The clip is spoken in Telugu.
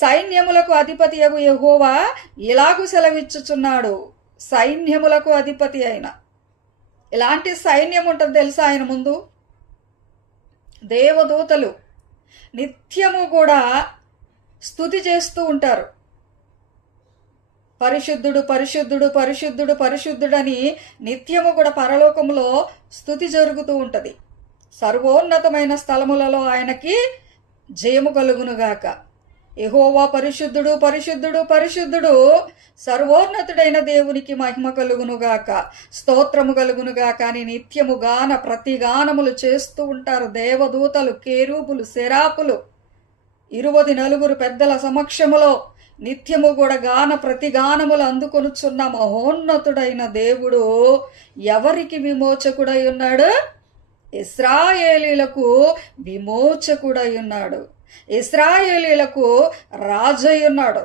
సైన్యములకు అధిపతియగు యెహోవా ఇలాగు సెలవిచ్చుచున్నాడు. సైన్యములకు అధిపతి అయిన ఎలాంటి సైన్యం ఉంటుంది తెలుసా ఆయన ముందు? దేవదూతలు నిత్యము కూడా స్తుతి చేస్తూ ఉంటారు. పరిశుద్ధుడు పరిశుద్ధుడు పరిశుద్ధుడు పరిశుద్ధుడని నిత్యము కూడా పరలోకములో స్తుతి జరుగుతూ ఉంటుంది. సర్వోన్నతమైన స్థలములలో ఆయనకి జయము కలుగునుగాక. యెహోవా పరిశుద్ధుడు పరిశుద్ధుడు పరిశుద్ధుడు, సర్వోన్నతుడైన దేవునికి మహిమ కలుగునుగాక, స్తోత్రము కలుగునుగాక అని నిత్యము గాన ప్రతిగానములు చేస్తూ ఉంటారు దేవదూతలు, కేరూబులు, సెరాపులు. 24 పెద్దల సమక్షములో నిత్యము కూడా గాన ప్రతిగానములు అందుకొనుచున్న మహోన్నతుడైన దేవుడు ఎవరికి విమోచకుడై ఉన్నాడు? ఇశ్రాయేలీలకు విమోచకుడై ఉన్నాడు. ఇశ్రాయేలీలకు రాజై ఉన్నాడు.